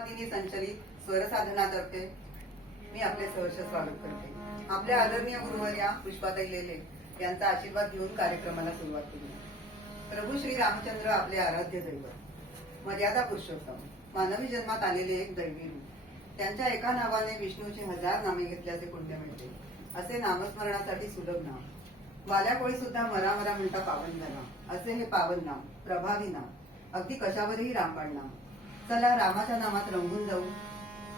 दिनी संचलित स्वरसाधनातर्फे मी आपले सहर्ष स्वागत करते. आपल्या आदरणीय गुरुवर्या पुष्पाताई लेले यांचा आशीर्वाद घेऊन कार्यक्रमाला सुरुवात केली. प्रभू श्री रामचंद्र आपले आराध्य दैवत. मर्यादा पुरुषोत्तम. मानवी जन्मात आलेले एक दैवी रूप. त्यांच्या एका नावाने विष्णूची हजार नामे घेतल्याचे पुण्य मिळते. असे नामस्मरणासाठी सुलभ नाव. वाल्याकोळी सुद्धा मरा मरा म्हणता पावन झाला असे हे पावन नाव प्रभावी नाव अगदी कशावरही रामबाण नाव चला रामाच्या नामात रंगून जाऊ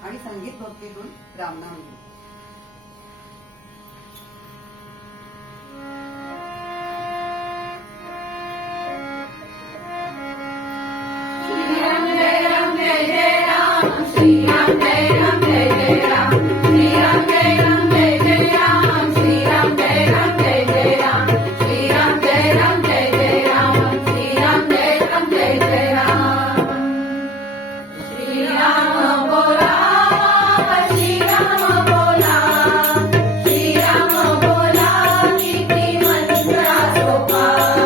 आणि संगीत भक्तीतून रामनाम घेऊ. श्रीराम जय राम जय जय. গোপাল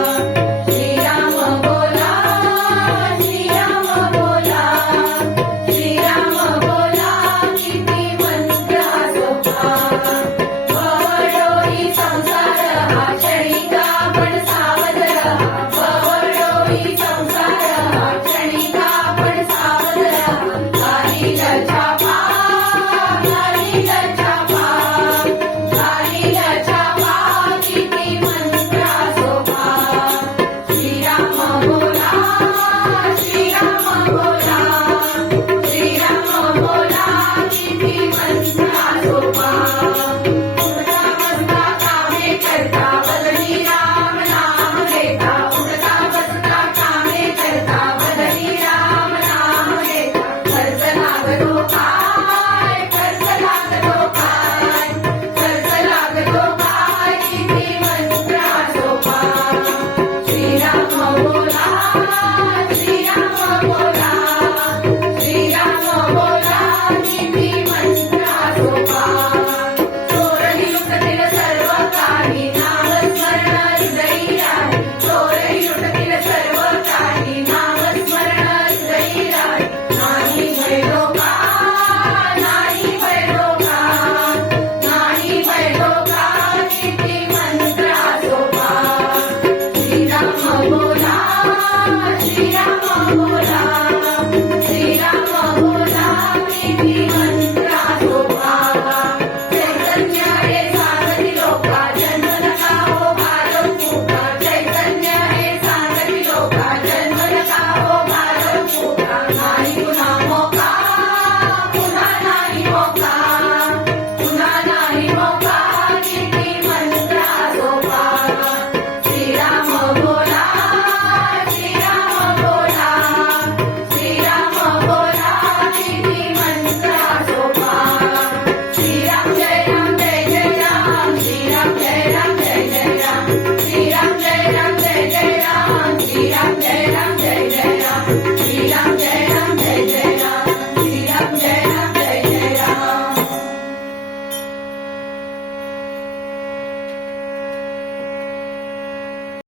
Oh,